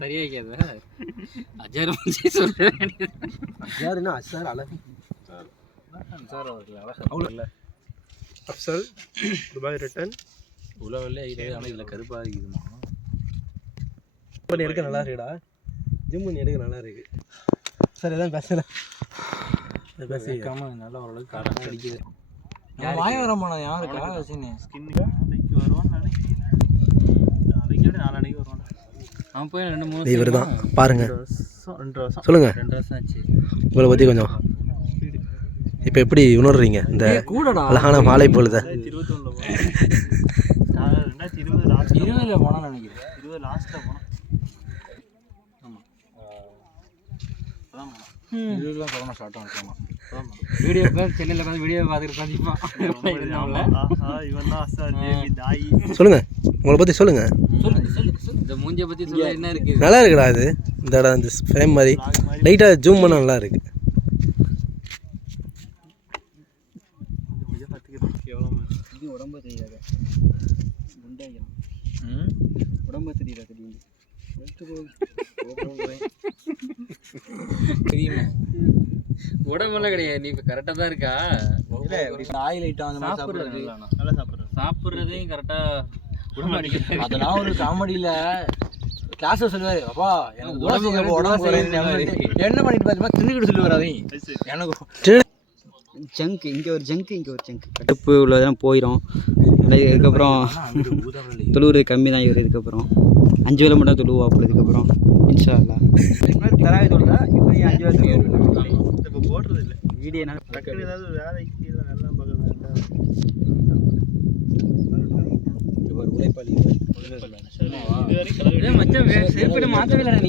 சரியா கேட்க அஜார் சொல்ல வேண்டியது. அஜாருன்னா அசார் அழகு. அஜார் அவ்வளோ இல்லை. அப்சல் துபாய் ரிட்டன் உலகில் இது. ஆனால் இதில் கருப்பாக இருக்குதுமா. பண்ணி எடுக்க நல்லா இருக்குடா. ஜிம் பண்ணி எடுக்க நல்லா இருக்கு. சார் எதாவது பேசல பேசிக்காம நல்லா ஓரளவுக்கு காரணம் அடிக்குது. வாய வர போனோம் யாருக்கா ஸ்கின்னு நாளைக்கு வருவான்னு நினைக்கிறேன். நாளைக்கு நாளைக்கு வருவான். அவன் போய் 2-3 இவர் தான் பாருங்க. 2 வருஷம் சொல்லுங்க. 2 வருஷம் ஆச்சு. உங்களை பற்றி கொஞ்சம் இப்போ எப்படி உணர்றீங்க இந்த கூடடா அழகான மாலை பொழுத? 2020 போனால் நினைக்கிறேன். 20 லாஸ்ட்டில் போனோம். ஆமாம் அதான் 20 கொரோனா ஸ்டார்ட் ஆகிட்டோமா. வீடியோ பார்த்து சென்னையில் பார்த்து வீடியோ பார்த்துட்டு பார்த்திப்பான். இவன் தான் சார் தாய். சொல்லுங்க, உங்களை பற்றி சொல்லுங்க. இந்த மூஞ்சியை பற்றி சொல்ல என்ன இருக்குது? நல்லா இருக்குடா இது. இந்த இடம் இந்த ஃப்ரேம் மாதிரி லைட்டாக ஜூம் பண்ண நல்லா இருக்கு. உடம்பு தெரியாது, உடம்பு தெரியாது தெரியுமா? உடம்பெல்லாம் கிடையாது. நீ இப்போ கரெக்டாக தான் இருக்கா? ஆயில் ஐட்டம் அந்த மாதிரி சாப்பிட்றது நல்லா சாப்பிட்றதையும் கரெக்டாக உடம்பு அடிக்கிறது. அதெல்லாம் ஒரு காமெடியில் கிளாஸில் சொல்லுவார், அப்பா எனக்கு உடம்பு உடம்பு என்ன பண்ணிட்டு பார்த்தீங்கன்னா தின்னுக்கிட்டு சொல்லுவார். அதையும் எனக்கு ஜங்க் இங்கே ஒரு ஜங்க் கடுப்பு உள்ளதெல்லாம் போயிடும். இதுக்கப்புறம் தொழுவுறது கம்மி தான் இவர். இதுக்கப்புறம் 5 வேளை மட்டும் தொழுவா. அப்போ இதுக்கப்புறம் இன்ஷா அல்லா தராவி தொழுதா இப்போ 5 வேளை தொழுவா. இப்போ போடுறது இல்லை வீடியோ ஏதாவது வேலைக்கு நல்லா உழைப்பாளி மச்சான் செருப்பிட மாற்றவே இல்லை.